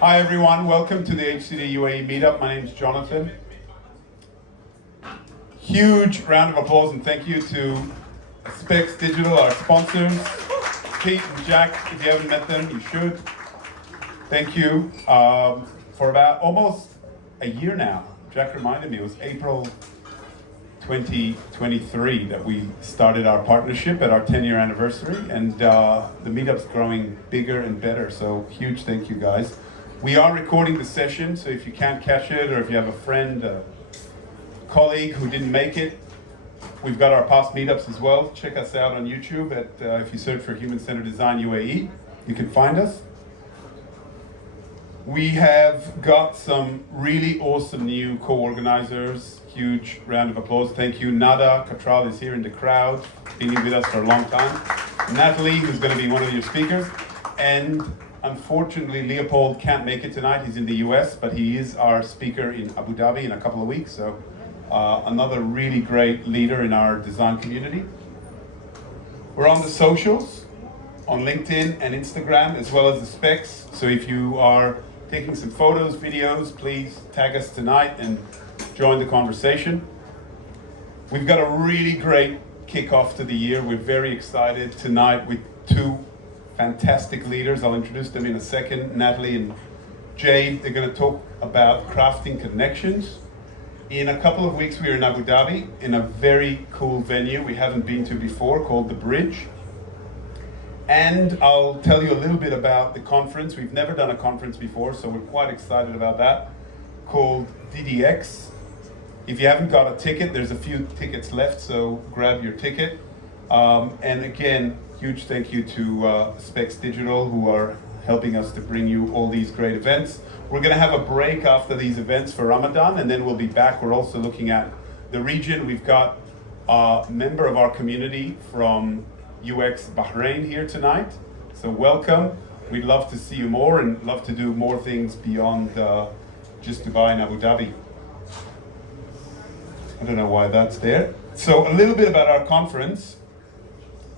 Hi everyone, welcome to the HCD UAE Meetup. My name is Jonathan. Huge round of applause and thank you to Specs Digital, our sponsors. Pete and Jack, if you haven't met them, you should. Thank you for about almost a year now. Jack reminded me it was April 2023 that we started our partnership at our 10-year anniversary, and the meetup's growing bigger and better, so huge thank you guys. We are recording the session, so if you can't catch it or if you have a friend, a colleague who didn't make it, we've got our past meetups as well. Check us out on YouTube at if you search for Human-Centered Design UAE, you can find us. We have got some really awesome new co-organizers. Huge round of applause. Thank you. Nada Katral is here in the crowd, been with us for a long time. Nathalie, who's going to be one of your speakers. And unfortunately, Leopold can't make it tonight. He's in the US, but he is our speaker in Abu Dhabi in a couple of weeks. So another really great leader in our design community. We're on the socials, on LinkedIn and Instagram, as well as the specs. So if you are taking some photos, videos, please tag us tonight and join the conversation. We've got a really great kickoff to the year. We're very excited tonight with two fantastic leaders. I'll introduce them in a second. Nathalie and Jade, they're going to talk about crafting connections. In a couple of weeks, we are in Abu Dhabi in a very cool venue we haven't been to before called The Bridge. And I'll tell you a little bit about the conference. We've never done a conference before, so we're quite excited about that, called DDX. If you haven't got a ticket, there's a few tickets left, so grab your ticket. And again, huge thank you to Specs Digital, who are helping us to bring you all these great events. We're going to have a break after these events for Ramadan, and then we'll be back. We're also looking at the region. We've got a member of our community from UX Bahrain here tonight. So welcome. We'd love to see you more and love to do more things beyond just Dubai and Abu Dhabi. I don't know why that's there. So a little bit about our conference.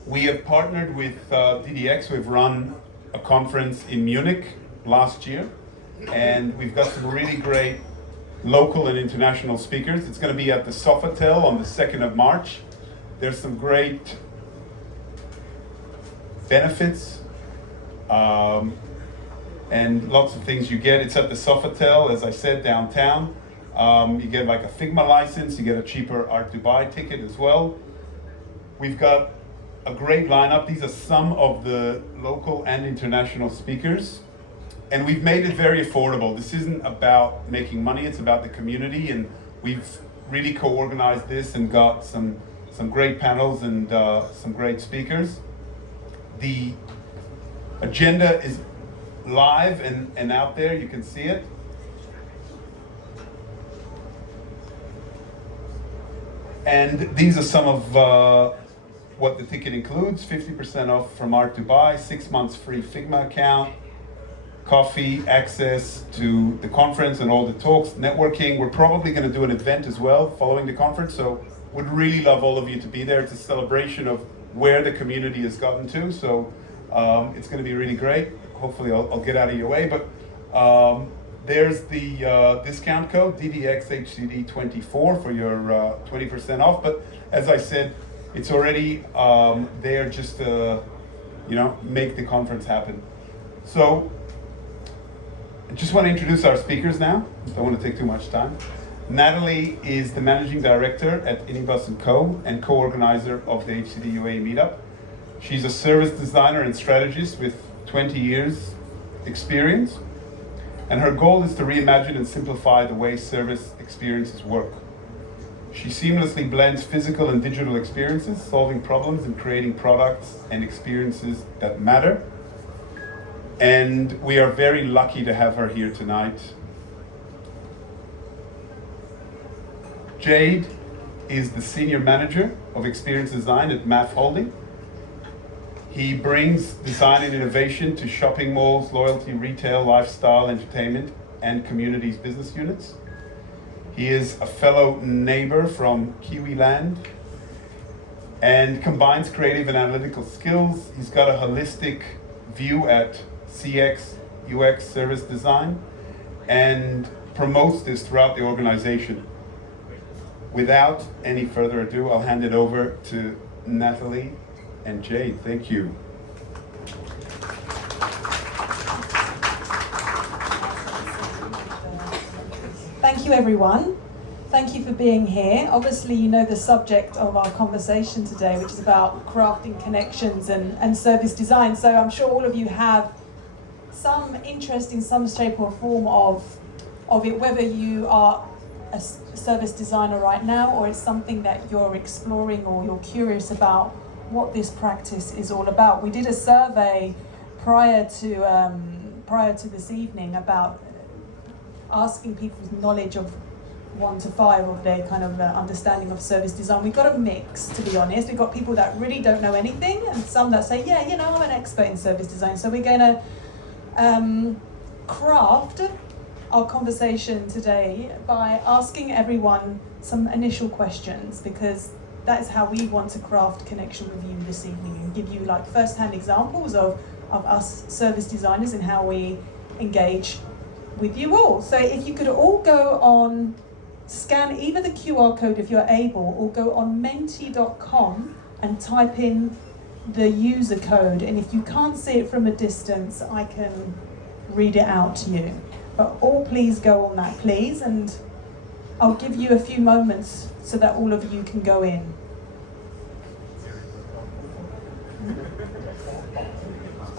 We have partnered with DDX. We've run a conference in Munich last year, and we've got some really great local and international speakers. It's going to be at the Sofitel on the 2nd of March. There's some great benefits and lots of things you get. It's at the Sofitel, as I said, downtown. You get like a Figma license, you get a cheaper Art Dubai ticket as well. We've got a great lineup. These are some of the local and international speakers. And we've made it very affordable. This isn't about making money, it's about the community. And we've really co-organized this and got some great panels and some great speakers. The agenda is live and out there, you can see it. And these are some of what the ticket includes: 50% off from Art Dubai, 6 months free Figma account, coffee, access to the conference and all the talks, networking. We're probably going to do an event as well following the conference, so would really love all of you to be there. It's a celebration of where the community has gotten to, so it's going to be really great. Hopefully I'll get out of your way, but there's the discount code DDXHCD24 for your 20% off. But as I said, it's already there just to make the conference happen. So I just want to introduce our speakers now. Don't want to take too much time. Nathalie is the managing director at Inibus & Co. and co-organizer of the HCD UAE Meetup. She's a service designer and strategist with 20 years experience. And her goal is to reimagine and simplify the way service experiences work. She seamlessly blends physical and digital experiences, solving problems and creating products and experiences that matter. And we are very lucky to have her here tonight. Jade is the senior manager of experience design at MAF Holding. He brings design and innovation to shopping malls, loyalty, retail, lifestyle, entertainment, and communities business units. He is a fellow neighbor from Kiwi land and combines creative and analytical skills. He's got a holistic view at CX, UX service design and promotes this throughout the organization. Without any further ado, I'll hand it over to Nathalie and Jade. Thank you. Thank you, everyone. Thank you for being here. Obviously, you know the subject of our conversation today, which is about crafting connections and service design. So I'm sure all of you have some interest in some shape or form of it, whether you are a service designer right now or it's something that you're exploring or you're curious about what this practice is all about. We did a survey prior to this evening about asking people's knowledge of 1 to 5 of their kind of understanding of service design. We got a mix, to be honest. We got people that really don't know anything and some that say, yeah, you know, I'm an expert in service design. So we're going to craft our conversation today by asking everyone some initial questions, because that is how we want to craft connection with you this evening and give you like first-hand examples of us service designers and how we engage with you all. So if you could all go on, scan either the QR code if you're able, or go on menti.com and type in the user code. And if you can't see it from a distance, I can read it out to you. But all please go on that, please. And I'll give you a few moments so that all of you can go in.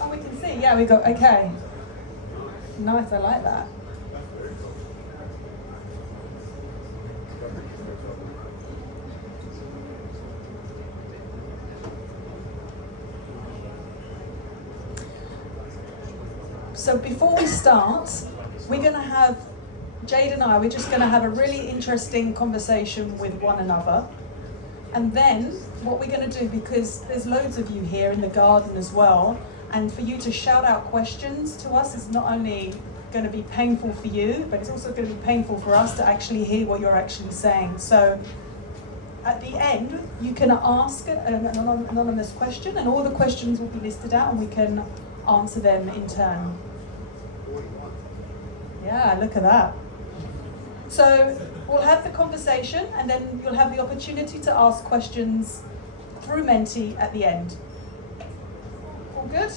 Oh, we can see, yeah, we got, okay. Nice, I like that. So before we start, we're going to have, Jade and I, we're just going to have a really interesting conversation with one another. And then what we're going to do, because there's loads of you here in the garden as well, and for you to shout out questions to us is not only going to be painful for you, but it's also going to be painful for us to actually hear what you're actually saying. So at the end, you can ask an anonymous question, and all the questions will be listed out, and we can answer them in turn. Yeah, look at that. So we'll have the conversation, and then you'll have the opportunity to ask questions through Menti at the end. All good?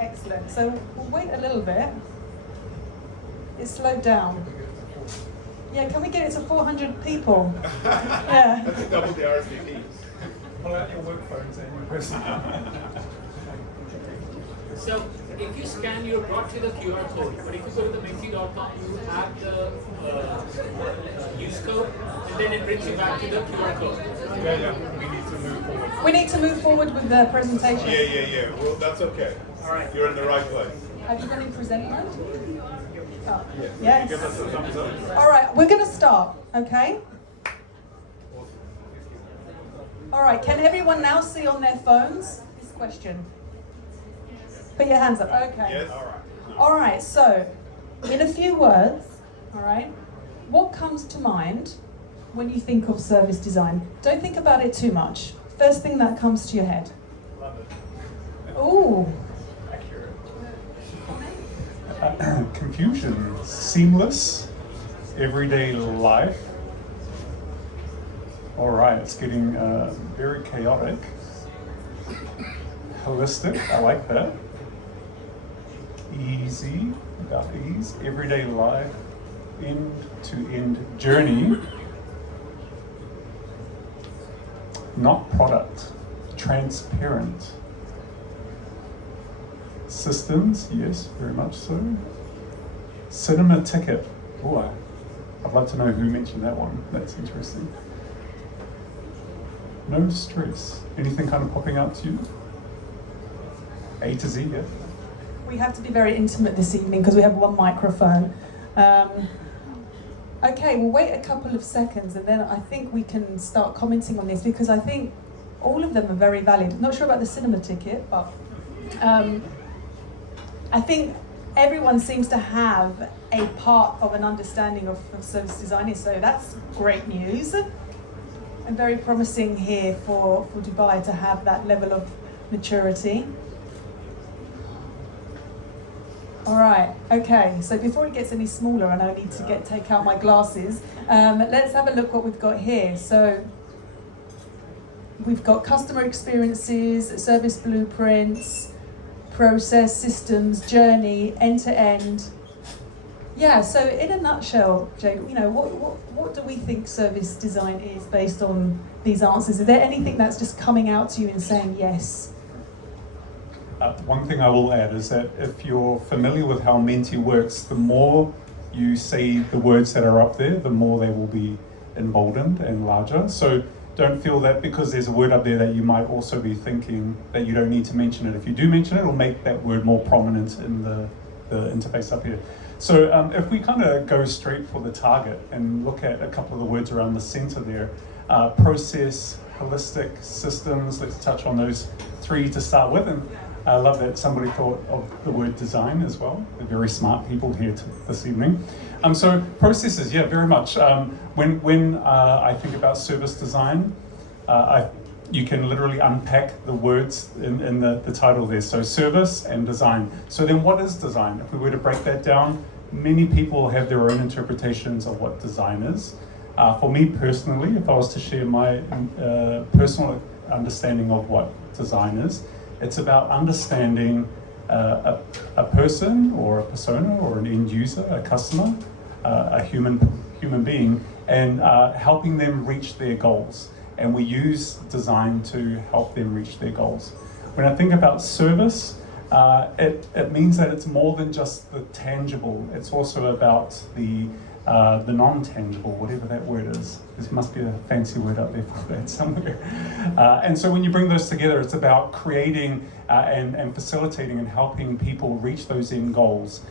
Excellent. So we'll wait a little bit. It's slowed down. Yeah, can we get it to 400 people? Yeah. That's double the RSVP. Pull out your work phones and your personal. So if you scan, you're brought to the QR code, but if you go to the menti.com, you have the use code, and then it brings you back to the QR code. Yeah. We need to move forward. We need to move forward with the presentation. Yeah. Well, that's okay. All right. You're in the right place. Have you been in present mode? Oh, Yes. yes. Give us a thumbs up. All right, we're going to start, okay? All right, can everyone now see on their phones this question? Put your hands up, okay. Yes. All right. All right, so in a few words, all right, what comes to mind when you think of service design? Don't think about it too much. First thing that comes to your head. Love it. Ooh. Accurate. Confusion. Seamless. Everyday life. All right, it's getting very chaotic. Holistic, I like that. Easy, about ease. Everyday life. End-to-end journey. Not product. Transparent. Systems, yes, very much so. Cinema ticket. Oh, I'd love to know who mentioned that one. That's interesting. No stress. Anything kind of popping out to you? A to Z, yeah. We have to be very intimate this evening because we have one microphone. Okay, we'll wait a couple of seconds and then I think we can start commenting on this because I think all of them are very valid. Not sure about the cinema ticket, but I think everyone seems to have a part of an understanding of service design, so that's great news. And very promising here for Dubai to have that level of maturity. All right, okay, so before it gets any smaller and I need to take out my glasses, let's have a look what we've got here. So we've got customer experiences, service blueprints, process, systems, journey, end-to-end. Yeah, so in a nutshell, Jade, what do we think service design is based on these answers? Is there anything that's just coming out to you and saying yes? One thing I will add is that if you're familiar with how Menti works, the more you say the words that are up there, the more they will be emboldened and larger. So don't feel that because there's a word up there that you might also be thinking that you don't need to mention it. If you do mention it, it'll make that word more prominent in the interface up here. So if we kind of go straight for the target and look at a couple of the words around the center there, process, holistic, systems, let's touch on those three to start with. And I love that somebody thought of the word design as well. They're very smart people here this evening. So processes, yeah, very much. When I think about service design, you can literally unpack the words in the title there. So service and design. So then what is design? If we were to break that down, many people have their own interpretations of what design is. For me personally, if I was to share my personal understanding of what design is, it's about understanding a person or a persona or an end user, a customer, a human being, and helping them reach their goals. And we use design to help them reach their goals. When I think about service, it means that it's more than just the tangible. It's also about the non-tangible, whatever that word is. There must be a fancy word up there for that somewhere. And so when you bring those together, it's about creating and facilitating and helping people reach those end goals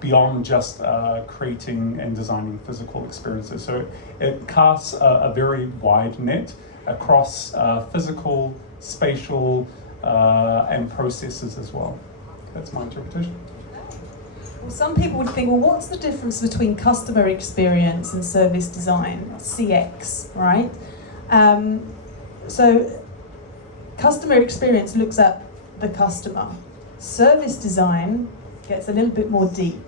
beyond just creating and designing physical experiences. So it casts a very wide net across physical, spatial, and processes as well. That's my interpretation. Well, some people would think, well, what's the difference between customer experience and service design, CX, right? So customer experience looks at the customer. Service design gets a little bit more deep.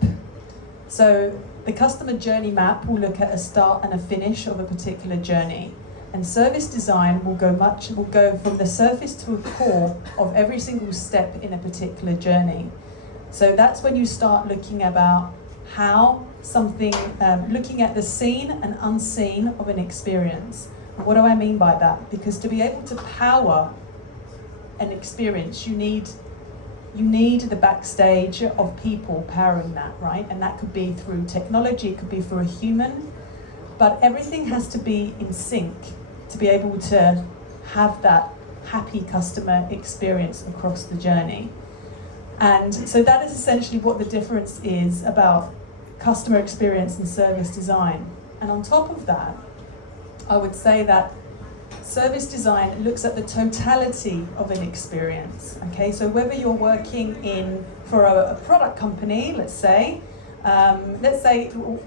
So the customer journey map will look at a start and a finish of a particular journey. And service design will go from the surface to a core of every single step in a particular journey. So that's when you start looking about how something, looking at the seen and unseen of an experience. What do I mean by that? Because to be able to power an experience, you need the backstage of people powering that, right? And that could be through technology, it could be through a human, but everything has to be in sync to be able to have that happy customer experience across the journey. And so that is essentially what the difference is about customer experience and service design. And on top of that, I would say that service design looks at the totality of an experience. Okay, so whether you're working for a product company, let's say Talabat,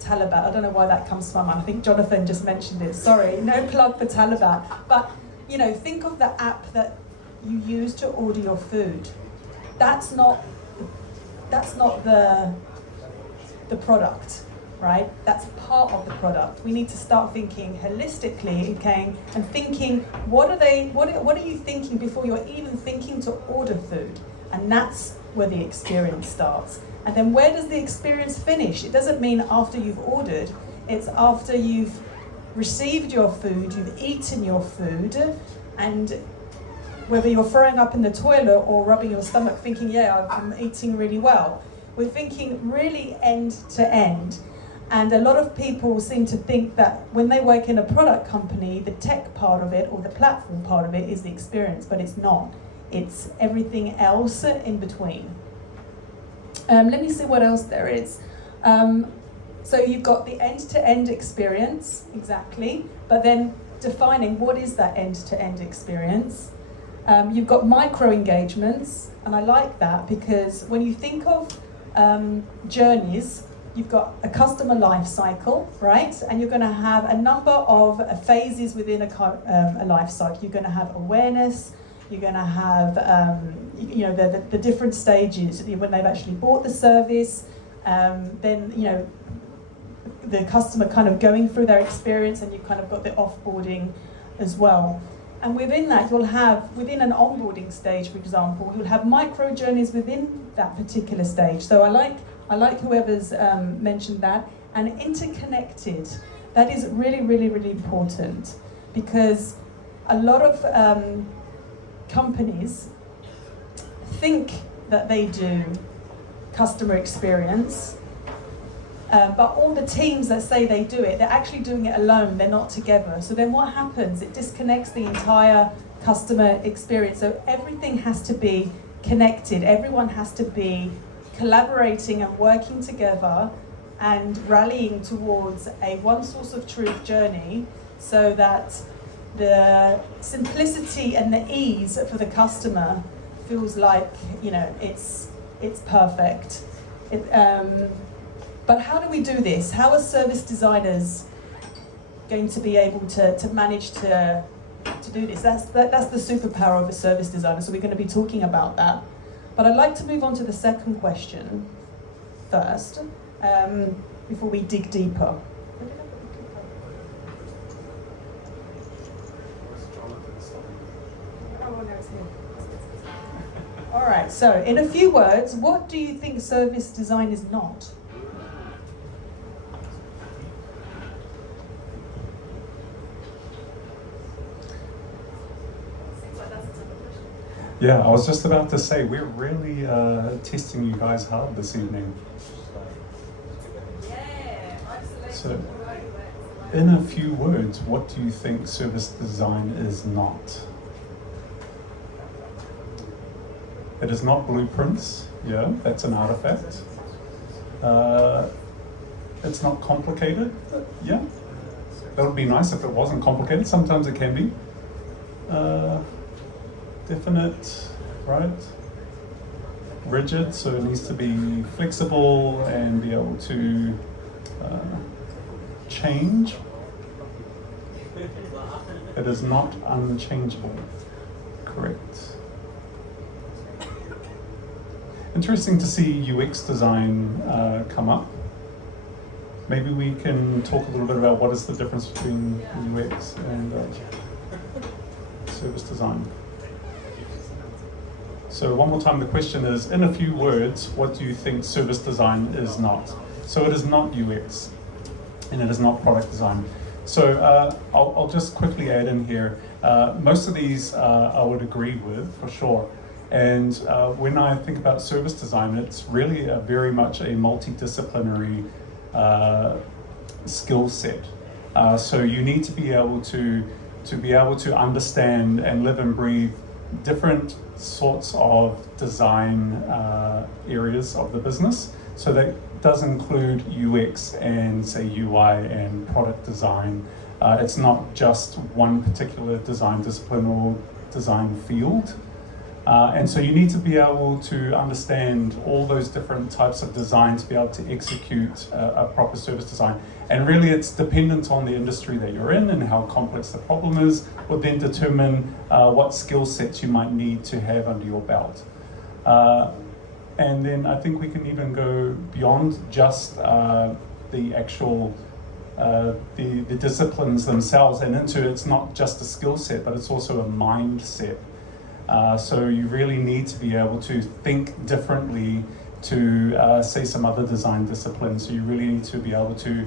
I don't know why that comes to my mind. I think Jonathan just mentioned it. Sorry, no plug for Talabat. But think of the app that you use to order your food. That's not the product, right? That's part of the product. We need to start thinking holistically, okay, and thinking what are you thinking before you're even thinking to order food? And that's where the experience starts. And then where does the experience finish? It doesn't mean after you've ordered, it's after you've received your food, you've eaten your food, and whether you're throwing up in the toilet or rubbing your stomach thinking, yeah, I'm eating really well. We're thinking really end to end. And a lot of people seem to think that when they work in a product company, the tech part of it or the platform part of it is the experience, but it's not. It's everything else in between. Let me see what else there is. So you've got the end-to-end experience, exactly, but then defining what is that end-to-end experience. You've got micro engagements, and I like that because when you think of journeys, you've got a customer life cycle, right? And you're going to have a number of phases within a life cycle. You're going to have awareness, You're going to have, you know, the different stages when they've actually bought the service. Then, you know, the customer kind of going through their experience, and you've kind of got the offboarding as well. And within that, you'll have, within an onboarding stage, for example, you'll have micro journeys within that particular stage. So I like whoever's mentioned that. And interconnected, that is really, really, really important, because a lot of companies think that they do customer experience, but all the teams that say they do it, they're actually doing it alone, they're not together. So then what happens? It disconnects the entire customer experience. So everything has to be connected, everyone has to be collaborating and working together and rallying towards a one source of truth journey, so that the simplicity and the ease for the customer feels like, you know, it's perfect. But how do we do this? How are service designers going to be able to manage to do this? That's the superpower of a service designer, so we're going to be talking about that. But I'd like to move on to the second question first, before we dig deeper. All right, so in a few words, what do you think service design is not? Yeah, I was just about to say, we're really testing you guys hard this evening. So, in a few words, what do you think service design is not? It is not blueprints, yeah, that's an artifact. It's not complicated, yeah. That would be nice if it wasn't complicated, sometimes it can be. Definite, right? Rigid, so it needs to be flexible and be able to change. It is not unchangeable, correct. Interesting to see UX design come up. Maybe we can talk a little bit about what is the difference between UX and service design. So one more time, the question is, in a few words, what do you think service design is not? So it is not UX, and it is not product design. So I'll just quickly add in here, most of these I would agree with, for sure. And when I think about service design, it's really very much a multidisciplinary skill set. So you need to be able to understand and live and breathe different sorts of design areas of the business. So that does include UX and say UI and product design. It's not just one particular design discipline or design field. And so you need to be able to understand all those different types of design to be able to execute a proper service design. And really it's dependent on the industry that you're in and how complex the problem is, would then determine what skill sets you might need to have under your belt. And then I think we can even go beyond just the actual the disciplines themselves and into, it's not just a skill set, but it's also a mindset. So you really need to be able to think differently to say some other design disciplines. So you really need to be able to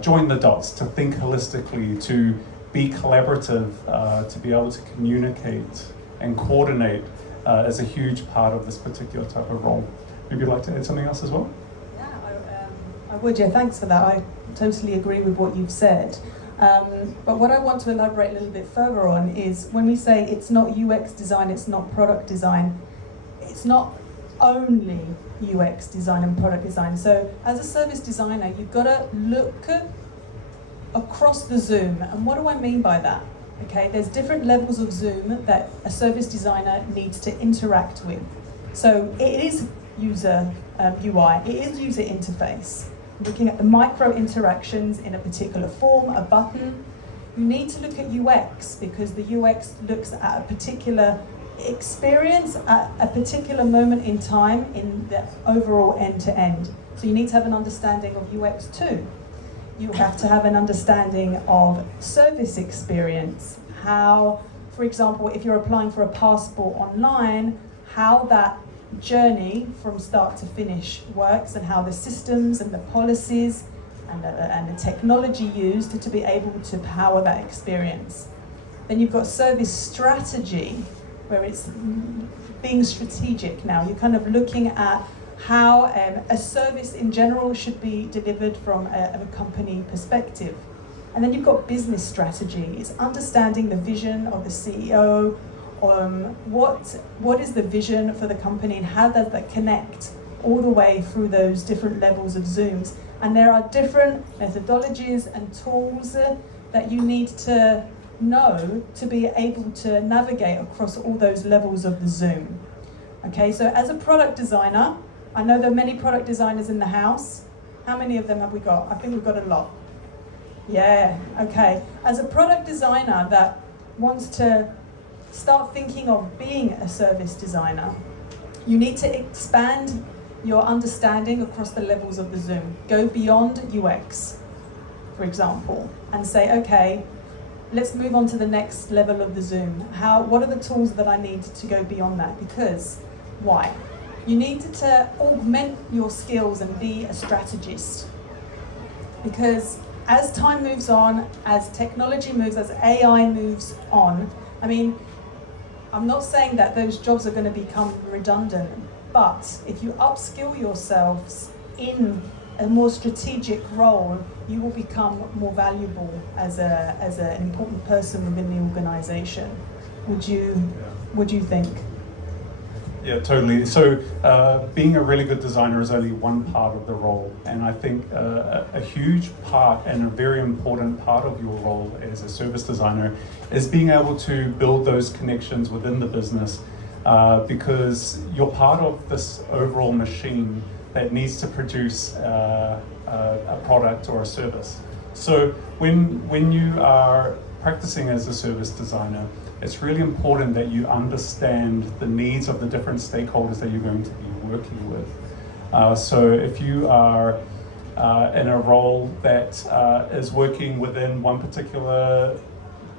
join the dots, to think holistically, to be collaborative, to be able to communicate and coordinate is a huge part of this particular type of role. Maybe you'd like to add something else as well? Yeah, I would, yeah, thanks for that. I totally agree with what you've said. But what I want to elaborate a little bit further on is when we say it's not UX design, it's not product design, it's not only UX design and product design. So as a service designer, you've got to look across the Zoom. And what do I mean by that? Okay, there's different levels of Zoom that a service designer needs to interact with. So it is user UI, it is user interface. Looking at the micro interactions in a particular form, a button. You need to look at UX because the UX looks at a particular experience at a particular moment in time in the overall end-to-end. So you need to have an understanding of UX too. You have to have an understanding of service experience. How, for example, if you're applying for a passport online, how that journey from start to finish works and how the systems and the policies and the technology used to be able to power that experience. Then you've got service strategy, where it's being strategic now. You're kind of looking at how a service in general should be delivered from a company perspective. And then you've got business strategy. It's understanding the vision of the CEO, what is the vision for the company and how does that connect all the way through those different levels of Zooms. And there are different methodologies and tools that you need to know to be able to navigate across all those levels of the Zoom. Okay, so as a product designer, I know there are many product designers in the house. How many of them have we got? I think we've got a lot. Yeah, okay. As a product designer that wants to start thinking of being a service designer, you need to expand your understanding across the levels of the Zoom. Go beyond UX, for example, and say, okay, let's move on to the next level of the Zoom. What are the tools that I need to go beyond that? Because, why? You need to augment your skills and be a strategist. Because as time moves on, as technology moves, as AI moves on, I mean, I'm not saying that those jobs are going to become redundant, but if you upskill yourselves in a more strategic role, you will become more valuable as an important person within the organization. Would you think? Yeah, totally. So being a really good designer is only one part of the role. And I think a huge part and a very important part of your role as a service designer is being able to build those connections within the business because you're part of this overall machine that needs to produce a product or a service. So when you are practicing as a service designer, it's really important that you understand the needs of the different stakeholders that you're going to be working with. So if you are in a role that is working within one particular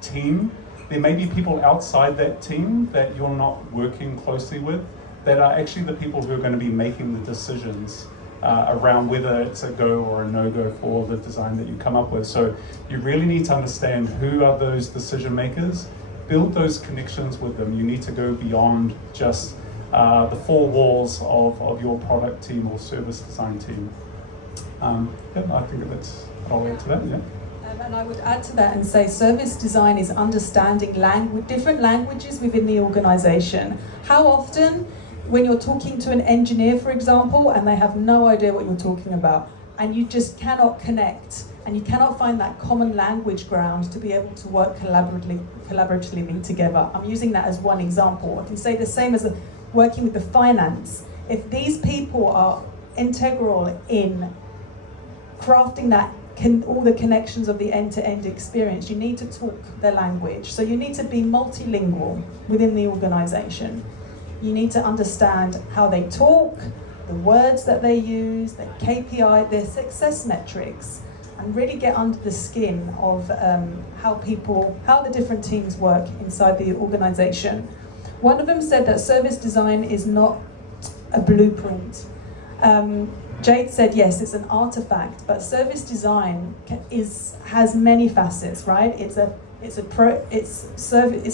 team, there may be people outside that team that you're not working closely with that are actually the people who are going to be making the decisions around whether it's a go or a no-go for the design that you come up with. So you really need to understand who are those decision makers, build those connections with them. You need to go beyond just the four walls of your product team or service design team. I think that's all to that, yeah. And I would add to that and say service design is understanding different languages within the organization. How often, when you're talking to an engineer, for example, and they have no idea what you're talking about, and you just cannot connect, and you cannot find that common language ground to be able to work collaboratively together. I'm using that as one example. I can say the same as working with the finance. If these people are integral in crafting all the connections of the end-to-end experience, you need to talk their language. So you need to be multilingual within the organization. You need to understand how they talk, the words that they use, their KPI, their success metrics, and really get under the skin of how the different teams work inside the organization. One of them said that service design is not a blueprint. Jade said yes, it's an artifact, but service design has many facets, right? It's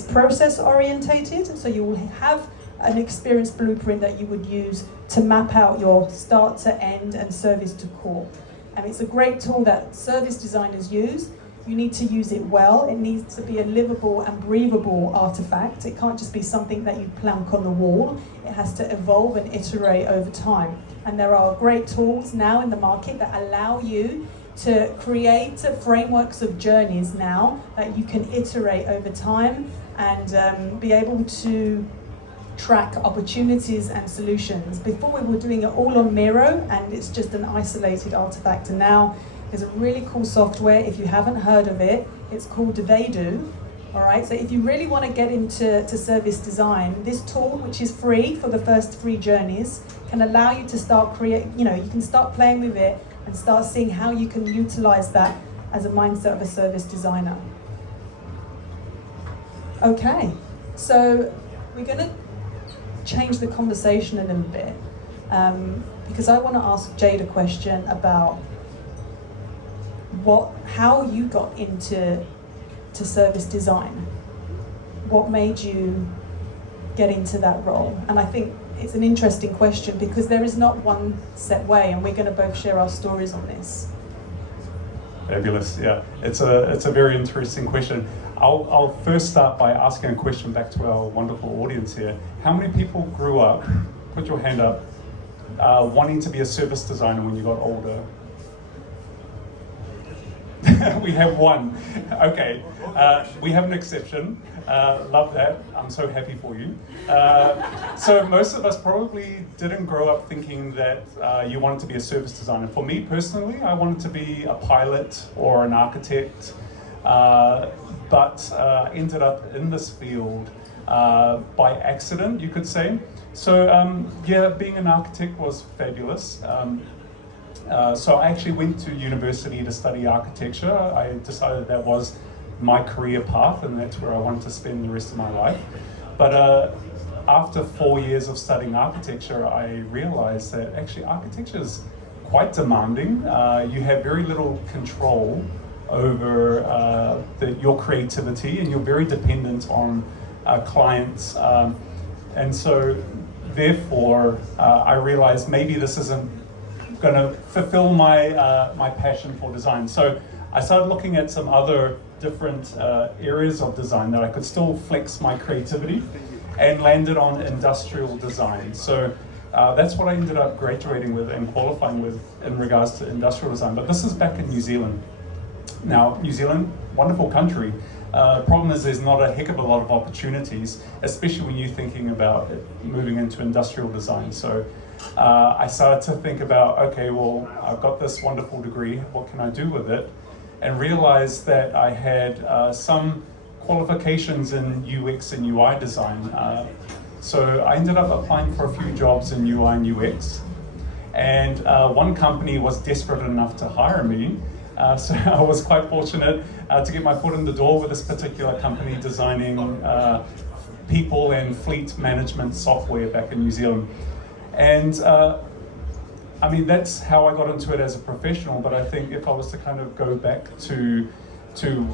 process orientated, so you will have an experience blueprint that you would use to map out your start to end and service to core. And it's a great tool that service designers use. You need to use it well. It needs to be a livable and breathable artifact. It can't just be something that you plank on the wall. It has to evolve and iterate over time. And there are great tools now in the market that allow you to create frameworks of journeys now that you can iterate over time and be able to track opportunities and solutions. Before we were doing it all on Miro and it's just an isolated artifact, and now there's a really cool software, if you haven't heard of it, it's called They Do, All right, so if you really want to get into service design, this tool, which is free for the first 3 journeys, can allow you to start you can start playing with it and start seeing how you can utilize that as a mindset of a service designer. Okay, so we're going to change the conversation a little bit because I want to ask Jade a question about how you got into service design. What made you get into that role? And I think it's an interesting question because there is not one set way, and we're going to both share our stories on this. Fabulous, yeah. It's a very interesting question. I'll first start by asking a question back to our wonderful audience here. How many people grew up, put your hand up, wanting to be a service designer when you got older? We have one. Okay, we have an exception. Love that. I'm so happy for you. So most of us probably didn't grow up thinking that you wanted to be a service designer. For me personally, I wanted to be a pilot or an architect, but ended up in this field by accident, you could say. So yeah, being an architect was fabulous. So I actually went to university to study architecture. I decided that was my career path and that's where I wanted to spend the rest of my life. But after 4 years of studying architecture, I realized that actually architecture is quite demanding. You have very little control over your creativity and you're very dependent on clients. And so therefore, I realized maybe this isn't going to fulfill my passion for design. So I started looking at some other different areas of design that I could still flex my creativity and landed on industrial design. So that's what I ended up graduating with and qualifying with in regards to industrial design. But this is back in New Zealand. Now, New Zealand, wonderful country. Problem is there's not a heck of a lot of opportunities, especially when you're thinking about moving into industrial design. So I started to think about, okay, well, I've got this wonderful degree, what can I do with it? And realized that I had some qualifications in UX and UI design. So I ended up applying for a few jobs in UI and UX. And one company was desperate enough to hire me. So I was quite fortunate to get my foot in the door with this particular company designing people and fleet management software back in New Zealand. And I mean, that's how I got into it as a professional, but I think if I was to kind of go back to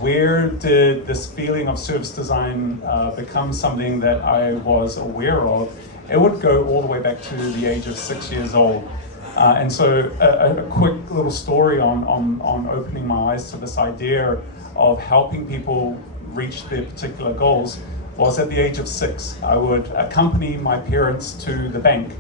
where did this feeling of service design become something that I was aware of, it would go all the way back to the age of 6 years old. And so a quick little story on opening my eyes to this idea of helping people reach their particular goals was at the age of 6. I would accompany my parents to the bank.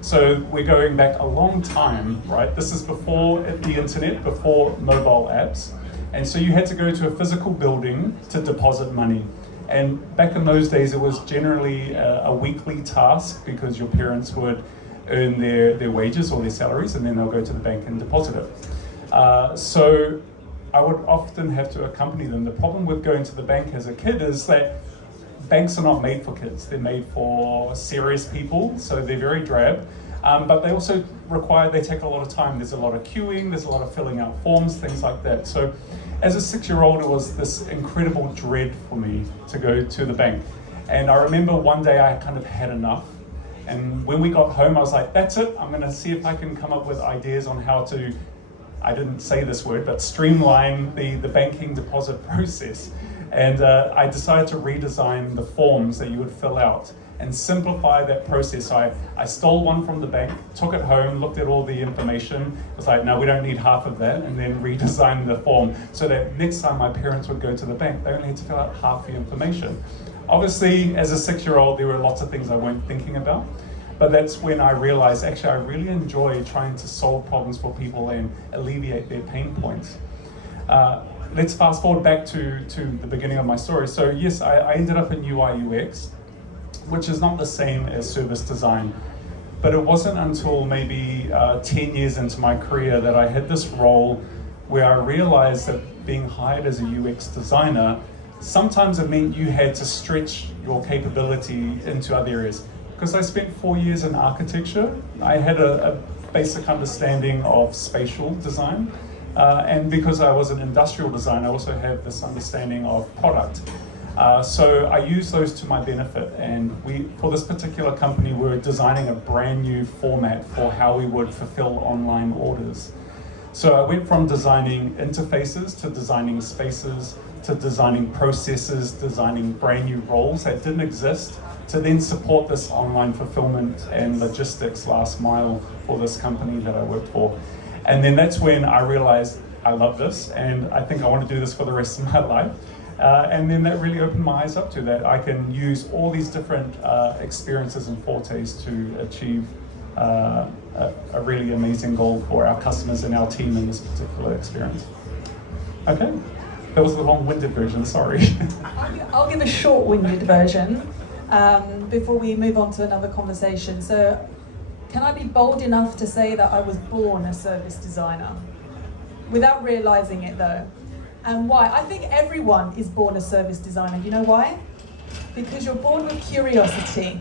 So we're going back a long time, right? This is before the internet, before mobile apps. And so you had to go to a physical building to deposit money. And back in those days, it was generally a weekly task because your parents would earn their wages or their salaries and then they'll go to the bank and deposit it. So I would often have to accompany them. The problem with going to the bank as a kid is that banks are not made for kids. They're made for serious people, so they're very drab. But they also they take a lot of time. There's a lot of queuing, there's a lot of filling out forms, things like that. So as a 6-year-old, it was this incredible dread for me to go to the bank. And I remember one day I kind of had enough. And when we got home, I was like, that's it. I'm gonna see if I can come up with ideas on how to, I didn't say this word, but streamline the banking deposit process. And I decided to redesign the forms that you would fill out and simplify that process. I stole one from the bank, took it home, looked at all the information, was like, no, we don't need half of that, and then redesigned the form so that next time my parents would go to the bank, they only had to fill out half the information. Obviously, as a 6-year-old, there were lots of things I weren't thinking about, but that's when I realized, actually, I really enjoy trying to solve problems for people and alleviate their pain points. Let's fast forward back to the beginning of my story. So yes, I ended up in UI UX, which is not the same as service design. But it wasn't until maybe 10 years into my career that I had this role where I realized that being hired as a UX designer sometimes it meant you had to stretch your capability into other areas. Because I spent 4 years in architecture, I had a basic understanding of spatial design. And because I was an industrial designer, I also have this understanding of product. So I use those to my benefit. And for this particular company, we were designing a brand new format for how we would fulfill online orders. So I went from designing interfaces to designing spaces, to designing processes, designing brand new roles that didn't exist, to then support this online fulfillment and logistics last mile for this company that I worked for. And then that's when I realized I love this and I think I want to do this for the rest of my life. And then that really opened my eyes up to that. I can use all these different experiences and fortes to achieve a really amazing goal for our customers and our team in this particular experience. Okay, that was the long-winded version, sorry. I'll give a short-winded version before we move on to another conversation. So, can I be bold enough to say that I was born a service designer? Without realizing it though. And why? I think everyone is born a service designer. You know why? Because you're born with curiosity.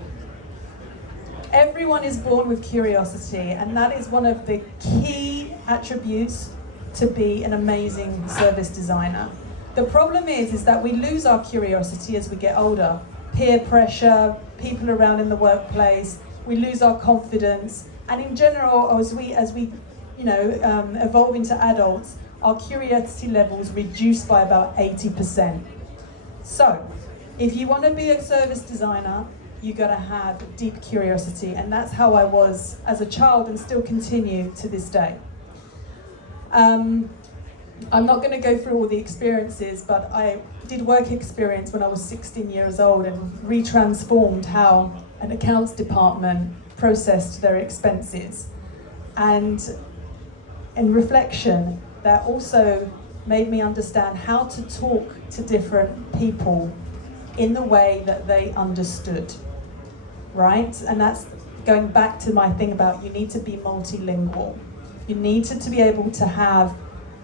Everyone is born with curiosity, and that is one of the key attributes to be an amazing service designer. The problem is that we lose our curiosity as we get older. Peer pressure, people around in the workplace, we lose our confidence, and in general, as we evolve into adults, our curiosity levels reduce by about 80%. So, if you want to be a service designer, you got to have deep curiosity, and that's how I was as a child and still continue to this day. I'm not going to go through all the experiences, but I did work experience when I was 16 years old and retransformed how an accounts department processed their expenses. And in reflection, that also made me understand how to talk to different people in the way that they understood, right? And that's going back to my thing about you need to be multilingual. You need to be able to have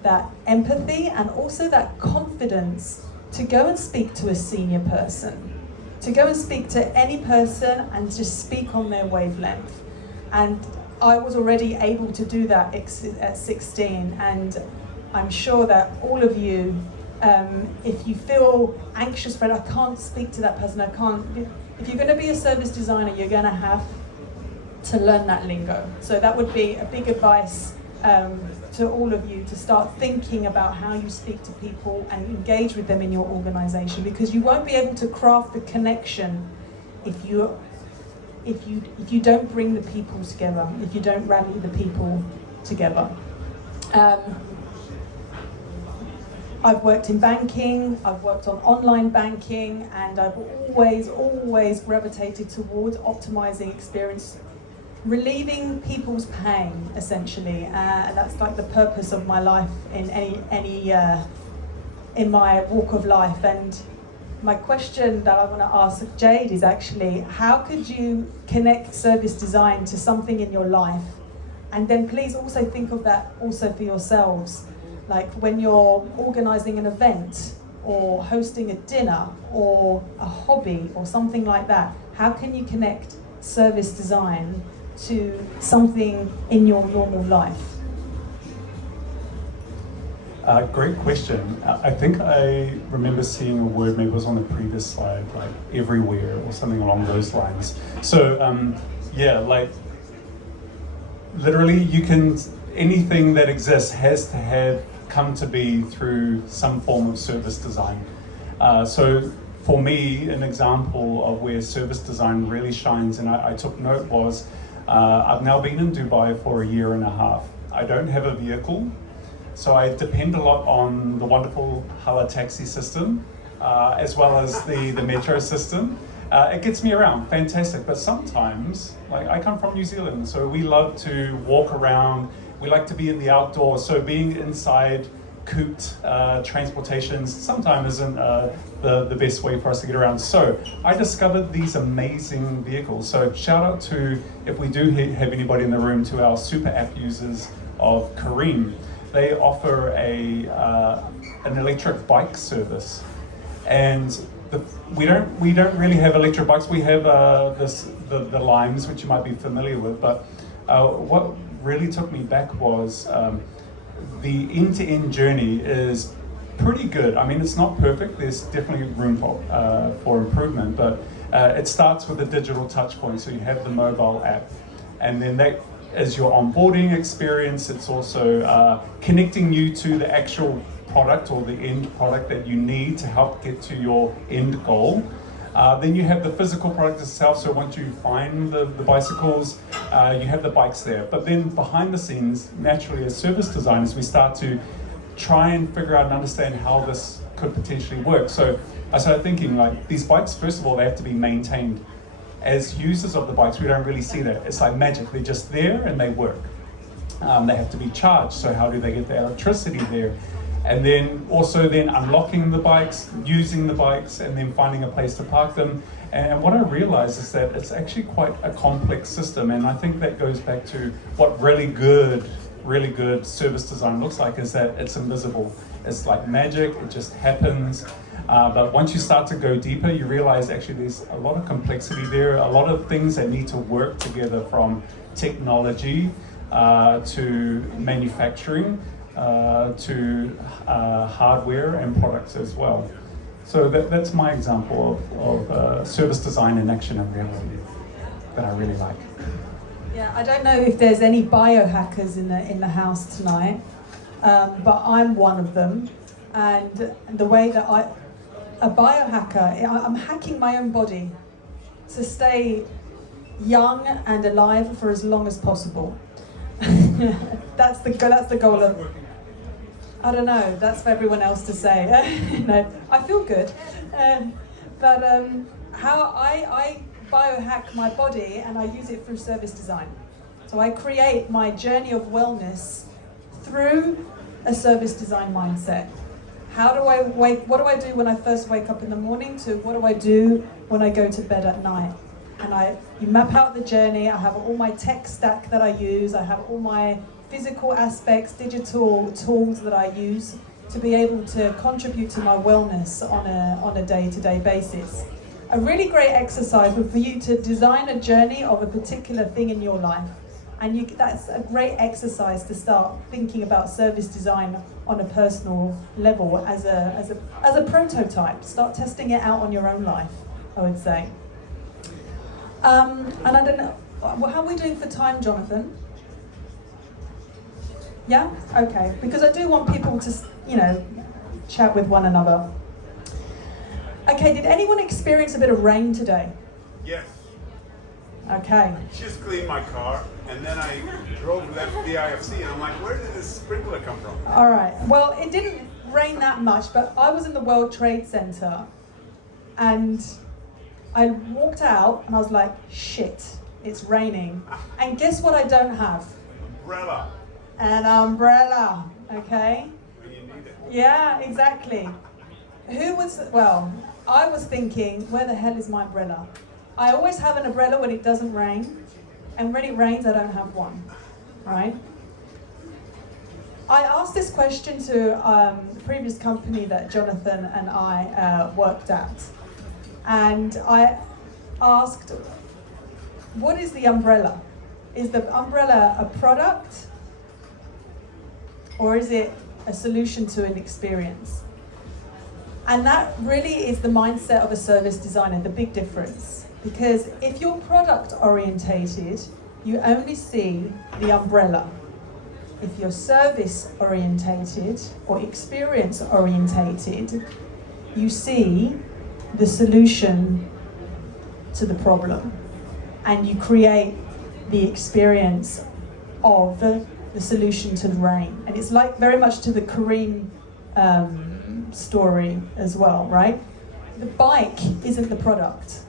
that empathy and also that confidence to go and speak to a senior person, to go and speak to any person and just speak on their wavelength. And I was already able to do that at 16, and I'm sure that all of you, if you feel anxious for it, I can't speak to that person, if you're going to be a service designer, you're going to have to learn that lingo. So that would be a big advice to all of you, to start thinking about how you speak to people and engage with them in your organization, because you won't be able to craft the connection if you don't bring the people together, if you don't rally the people together. I've worked in banking, I've worked on online banking, and I've always gravitated towards optimizing experience, relieving people's pain, essentially. And that's like the purpose of my life in in my walk of life. And my question that I want to ask Jade is actually, how could you connect service design to something in your life? And then please also think of that also for yourselves. Like when you're organizing an event or hosting a dinner or a hobby or something like that, how can you connect service design to something in your normal life? Great question. I think I remember seeing a word, maybe it was on the previous slide, like everywhere or something along those lines. So like literally anything that exists has to have come to be through some form of service design. So for me, an example of where service design really shines, and I took note, was I've now been in Dubai for 1.5 years. I don't have a vehicle, so I depend a lot on the wonderful Hala taxi system, as well as the metro system. It gets me around, fantastic, but sometimes, like I come from New Zealand, so we love to walk around, we like to be in the outdoors, so being inside cooped transportations sometimes isn't the best way for us to get around. So I discovered these amazing vehicles. So shout out to, if we do have anybody in the room, to our super app users of Kareem. They offer an electric bike service. And we don't really have electric bikes. We have the Limes, which you might be familiar with. But what really took me back was the end-to-end journey is pretty good. I mean, it's not perfect. There's definitely room for improvement. But it starts with a digital touch point. So you have the mobile app, and then that is your onboarding experience. It's also connecting you to the actual product or the end product that you need to help get to your end goal. Then you have the physical product itself. So once you find the bicycles, you have the bikes there. But then behind the scenes, naturally as service designers, we start to try and figure out and understand how this could potentially work. So I started thinking, like, these bikes, first of all, they have to be maintained. As users of the bikes, we don't really see that. It's like magic. They're just there and they work. They have to be charged. So how do they get the electricity there? And then also then unlocking the bikes, using the bikes, and then finding a place to park them. And what I realized is that it's actually quite a complex system. And I think that goes back to what really good service design looks like, is that it's invisible. It's like magic, it just happens. But once you start to go deeper, you realize actually there's a lot of complexity there, a lot of things that need to work together, from technology to manufacturing, to hardware and products as well. So that's my example of service design in action and reality that I really like. Yeah, I don't know if there's any biohackers in the house tonight, but I'm one of them. And the way that a biohacker, I'm hacking my own body to stay young and alive for as long as possible. That's the goal of. I don't know. That's for everyone else to say. No, I feel good, but how I biohack my body, and I use it through service design. So I create my journey of wellness through a service design mindset. How do I wake? What do I do when I first wake up in the morning? To what do I do when I go to bed at night? And you map out the journey. I have all my tech stack that I use. I have all my physical aspects, digital tools that I use to be able to contribute to my wellness on a day-to-day basis. A really great exercise would be for you to design a journey of a particular thing in your life. And that's a great exercise to start thinking about service design on a personal level as a prototype. Start testing it out on your own life, I would say. And I don't know, how are we doing for time, Jonathan? Yeah? Okay. Because I do want people to, chat with one another. Okay, did anyone experience a bit of rain today? Yes. Okay. Just cleaned my car, and then I left the IFC, and I'm like, where did this sprinkler come from? All right. Well, it didn't rain that much, but I was in the World Trade Center, and I walked out, and I was like, shit, it's raining. And guess what I don't have? Umbrella. An umbrella, okay? When you need it. Yeah, exactly. I was thinking, where the hell is my umbrella? I always have an umbrella when it doesn't rain, and when it rains, I don't have one, right? I asked this question to the previous company that Jonathan and I worked at, and I asked, what is the umbrella? Is the umbrella a product, or is it a solution to an experience? And that really is the mindset of a service designer, the big difference. Because if you're product orientated, you only see the umbrella. If you're service orientated or experience orientated, you see the solution to the problem. And you create the experience of the solution to the rain. And it's like very much to the Kareem story as well, right? The bike isn't the product.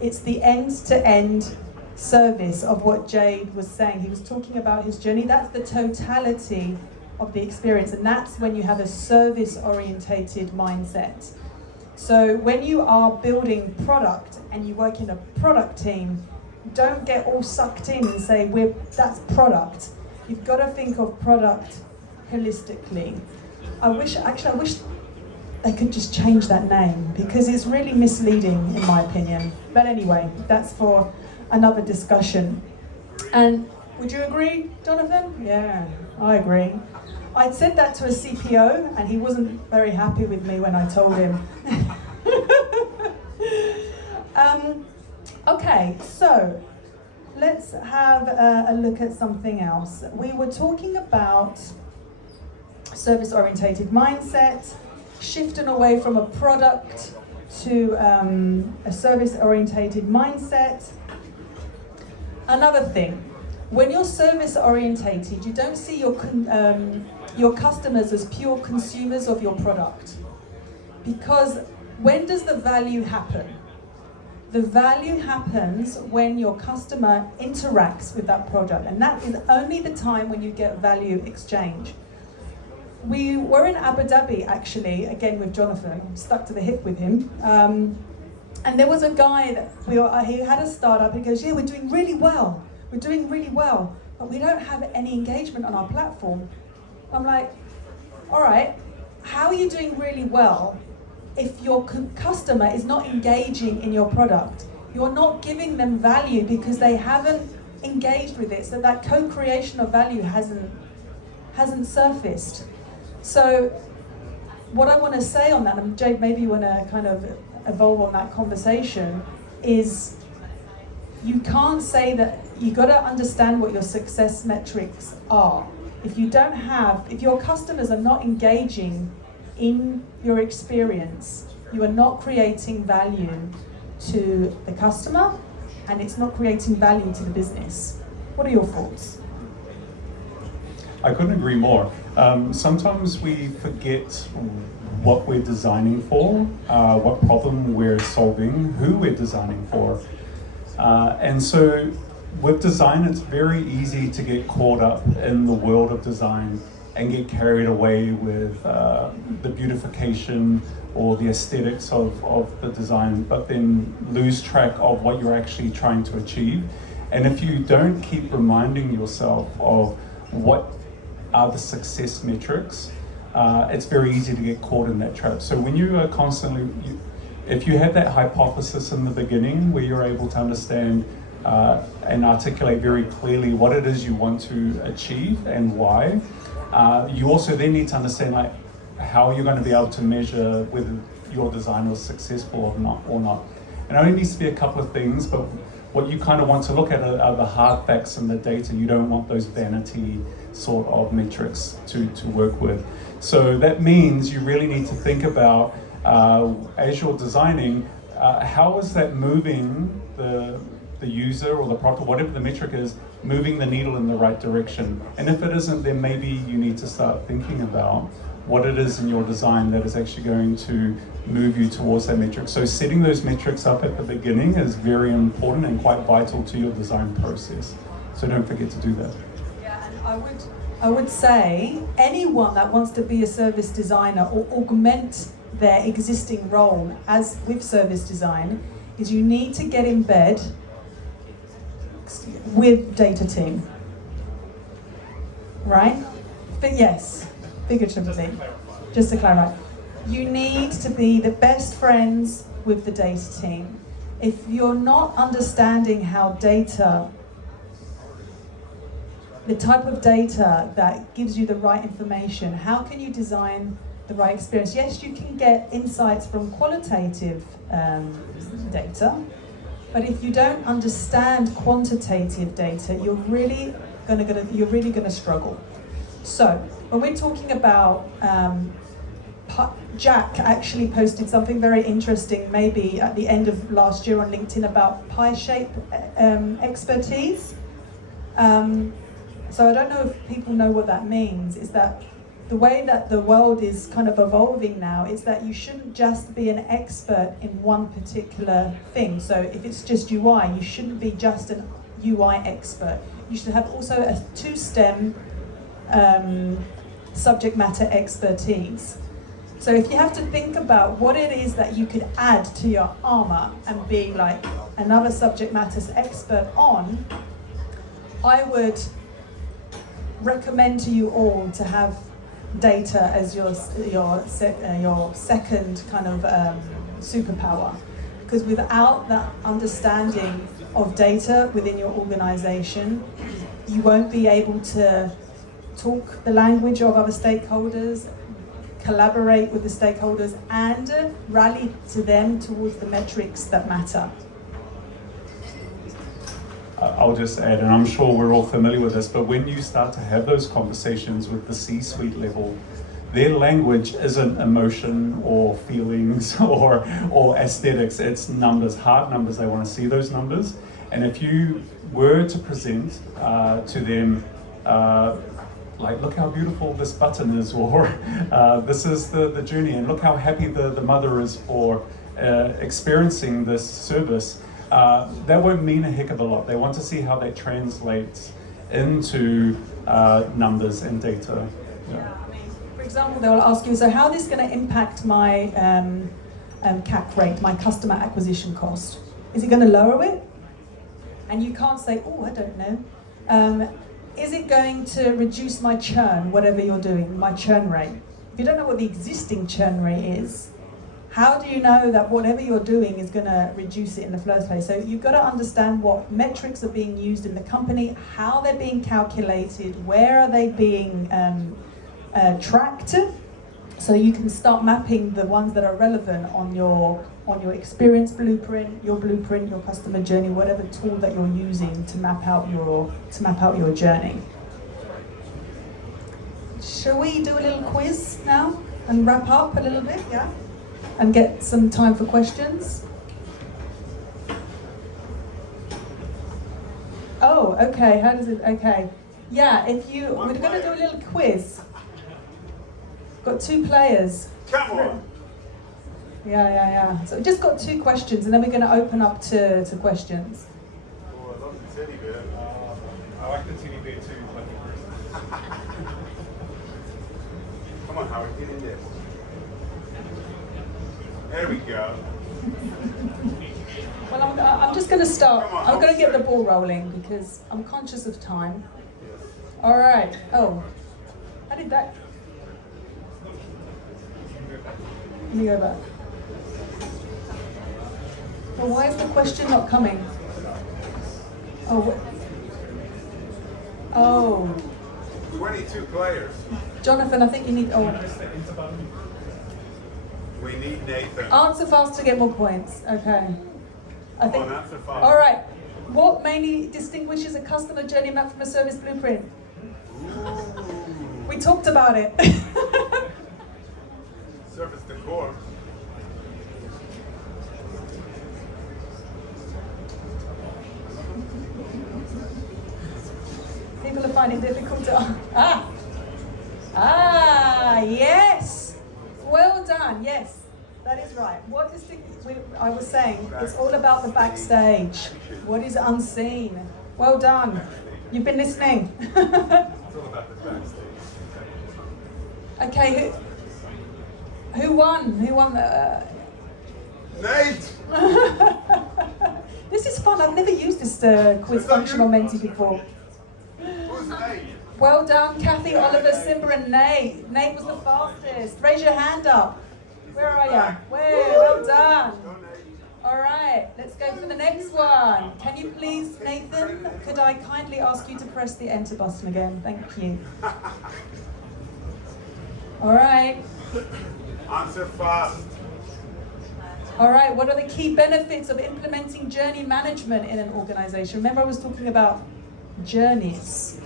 It's the end-to-end service of what Jade was saying. He was talking about his journey. That's the totality of the experience. And that's when you have a service-orientated mindset. So when you are building product and you work in a product team, don't get all sucked in and say, that's product. You've got to think of product holistically. I wish they could just change that name, because it's really misleading in my opinion. But anyway, that's for another discussion. And would you agree, Jonathan? Yeah, I agree. I'd said that to a CPO and he wasn't very happy with me when I told him. Okay, so let's have a look at something else. We were talking about service-orientated mindset, shifting away from a product to a service-orientated mindset. Another thing, when you're service-orientated, you don't see your customers as pure consumers of your product. Because when does the value happen? The value happens when your customer interacts with that product, and that is only the time when you get value exchange. We were in Abu Dhabi, actually, again with Jonathan. I'm stuck to the hip with him. And there was a guy that he had a startup. He goes, "Yeah, we're doing really well. We're doing really well, but we don't have any engagement on our platform." I'm like, all right, how are you doing really well if your customer is not engaging in your product? You're not giving them value because they haven't engaged with it. So that co-creation of value hasn't surfaced. So what I want to say on that, and Jade, maybe you want to kind of evolve on that conversation, is you can't say that. You got to understand what your success metrics are. If your customers are not engaging in your experience, you are not creating value to the customer, and it's not creating value to the business. What are your thoughts? I couldn't agree more. Sometimes we forget what we're designing for, what problem we're solving, who we're designing for. And so with design, it's very easy to get caught up in the world of design and get carried away with the beautification or the aesthetics of the design, but then lose track of what you're actually trying to achieve. And if you don't keep reminding yourself of what are the success metrics, it's very easy to get caught in that trap. So when you are constantly, if you have that hypothesis in the beginning where you're able to understand and articulate very clearly what it is you want to achieve and why, you also then need to understand like how you're going to be able to measure whether your design was successful or not. And it only needs to be a couple of things, but what you kind of want to look at are the hard facts and the data. You don't want those vanity sort of metrics to work with. So that means you really need to think about, as you're designing, how is that moving the user or the product, or whatever the metric is, moving the needle in the right direction. And if it isn't, then maybe you need to start thinking about what it is in your design that is actually going to move you towards that metric. So setting those metrics up at the beginning is very important and quite vital to your design process. So don't forget to do that. Yeah, and I would say anyone that wants to be a service designer or augment their existing role as with service design is you need to get in bed with data team, right? But yes, figuratively, just to clarify, you need to be the best friends with the data team. If you're not understanding how data, the type of data that gives you the right information, how can you design the right experience? Yes, you can get insights from qualitative data, but if you don't understand quantitative data, you're really gonna struggle. So when we're talking about Jack actually posted something very interesting, maybe at the end of last year on LinkedIn, about pie shape expertise. So I don't know if people know what that means. Is that the way that the world is kind of evolving now is that you shouldn't just be an expert in one particular thing. So if it's just UI, you shouldn't be just an UI expert. You should have also a 2-STEM subject matter expertise. So if you have to think about what it is that you could add to your armor and be like another subject matters expert on, I would recommend to you all to have data as your second kind of superpower. Because without that understanding of data within your organization, you won't be able to talk the language of other stakeholders, collaborate with the stakeholders, and rally to them towards the metrics that matter. I'll just add, and I'm sure we're all familiar with this, but when you start to have those conversations with the C-suite level, their language isn't emotion or feelings or aesthetics, it's numbers, hard numbers. They want to see those numbers. And if you were to present to them, like, look how beautiful this button is, or this is the journey, and look how happy the mother is for experiencing this service, that won't mean a heck of a lot. They want to see how that translates into numbers and data. Yeah. For example, they'll ask you, so how is this going to impact my CAC rate, my customer acquisition cost? Is it going to lower it? And you can't say, oh, I don't know. Is it going to reduce my churn, whatever you're doing, my churn rate? If you don't know what the existing churn rate is, how do you know that whatever you're doing is going to reduce it in the first place? So you've got to understand what metrics are being used in the company, how they're being calculated, where are they being tracked, so you can start mapping the ones that are relevant on your experience blueprint, your customer journey, whatever tool that you're using to map out your journey. Shall we do a little quiz now and wrap up a little bit, yeah? And get some time for questions? Oh, okay, how does it, okay. Yeah, we're going to do a little quiz. Got 2 players. Come on. Yeah. So we just got 2 questions, and then we're going to open up to questions. Oh, I love the teddy bear. I like the teddy bear too. Come on, Howard, get in this. There we go. Well, I'm just going to start. Come on, I'm going to get the ball rolling because I'm conscious of time. All right. Oh, how did that? Let me go back. Well, why is the question not coming? Oh. 22 players. Jonathan, I think you need. Oh. We need Nathan. Answer fast to get more points. Okay. I think. Come on, answer fast. All right. What mainly distinguishes a customer journey map from a service blueprint? Ooh. We talked about it. Service decor. People are finding it difficult to. Yes. Well done. Yes, that is right. What is I was saying, it's all about the backstage. What is unseen? Well done. You've been listening. It's all about the backstage. Okay. Who won? Who won the? Nate. This is fun. I've never used this quiz function on Menti before. Who's Nate? Well done, Kathy, Oliver, Simba, and Nate. Nate was the fastest. Raise your hand up. Where are you? Well done. Go, Nate. All right, let's go for the next one. Can you please, Nathan, could I kindly ask you to press the enter button again? Thank you. All right. Answer fast. All right, what are the key benefits of implementing journey management in an organization? Remember I was talking about journeys.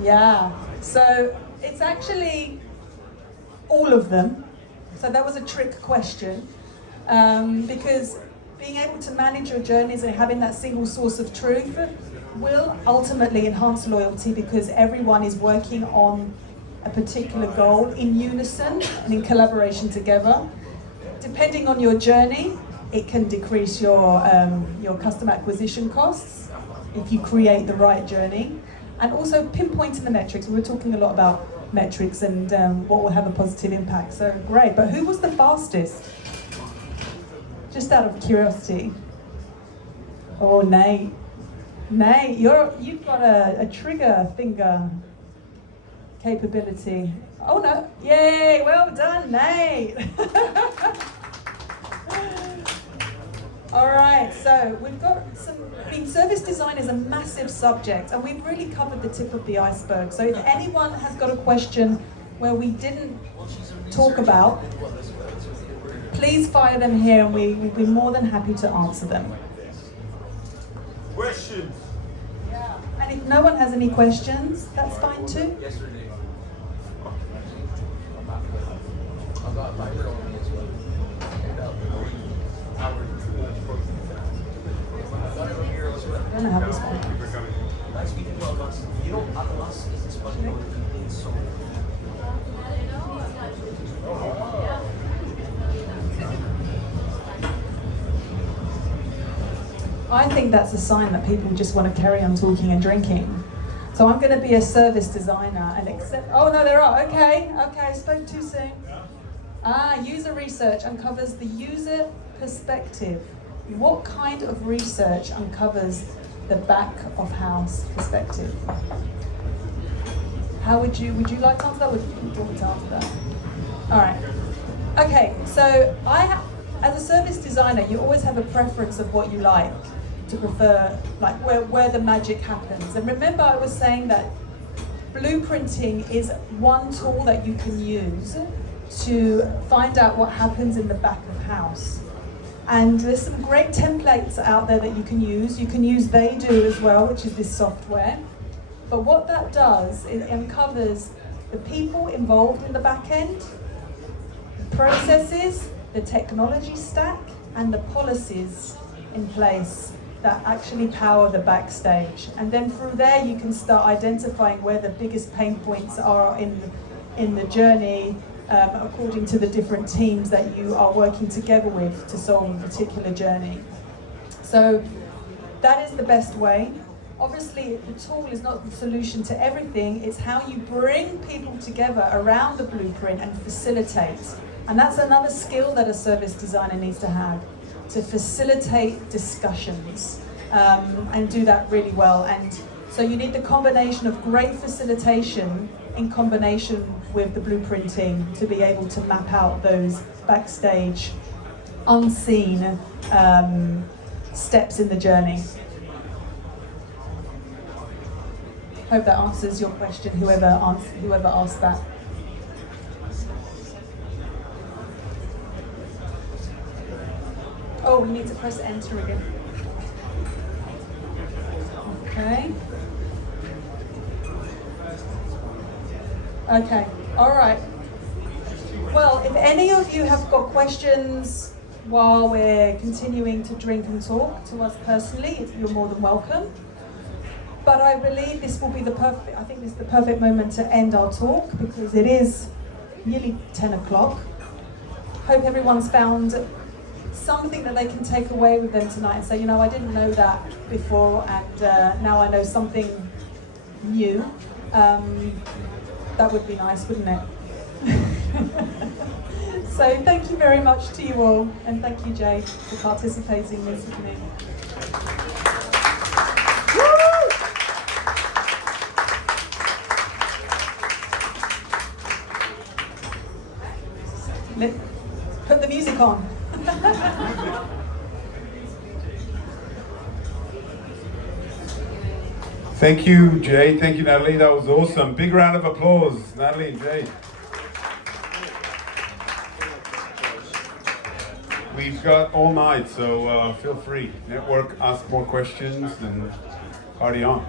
Yeah, so it's actually all of them. So that was a trick question, because being able to manage your journeys and having that single source of truth will ultimately enhance loyalty, because everyone is working on a particular goal in unison and in collaboration together. Depending on your journey, it can decrease your customer acquisition costs if you create the right journey. and also pinpointing the metrics. We were talking a lot about metrics and what will have a positive impact, so great. But who was the fastest? Just out of curiosity. Oh, Nate. Nate, you've got a trigger finger capability. Oh no, yay, well done, Nate. All right, so we've got service design is a massive subject, and we've really covered the tip of the iceberg. So if anyone has got a question where we didn't talk about, please fire them here, and we will be more than happy to answer them. Questions? Yeah. And if no one has any questions, that's fine too. Yesterday. I don't know how this works. I think that's a sign that people just want to carry on talking and drinking. So I'm going to be a service designer and accept. Oh no, there are. Okay, spoke too soon. User research uncovers the user perspective. What kind of research uncovers the back of house perspective? How would you like to answer that? Would you want me to answer that? All right. Okay, so as a service designer, you always have a preference of what you like, to prefer, like where the magic happens. And remember, I was saying that blueprinting is one tool that you can use to find out what happens in the back of house. And there's some great templates out there that you can use. You can use They Do as well, which is this software. But what that does, it uncovers the people involved in the back end, the processes, the technology stack, and the policies in place that actually power the backstage. And then through there, you can start identifying where the biggest pain points are in the journey, according to the different teams that you are working together with to solve a particular journey. So that is the best way. Obviously, the tool is not the solution to everything. It's how you bring people together around the blueprint and facilitate. And that's another skill that a service designer needs to have, to facilitate discussions and do that really well. And so you need the combination of great facilitation in combination with the blueprinting to be able to map out those backstage, unseen steps in the journey. Hope that answers your question, whoever asked that. Oh, we need to press enter again. Okay. Okay, all right. Well, if any of you have got questions while we're continuing to drink and talk to us personally, you're more than welcome. But I believe this will be I think this is the perfect moment to end our talk, because it is nearly 10 o'clock. Hope everyone's found something that they can take away with them tonight and say, you know, I didn't know that before, and now I know something new. That would be nice, wouldn't it? So thank you very much to you all, and thank you, Jade, for participating in this with me. Put the music on. Thank you, Jade. Thank you, Nathalie. That was awesome. Big round of applause, Nathalie and Jade. We've got all night, so feel free. Network, ask more questions, and party on.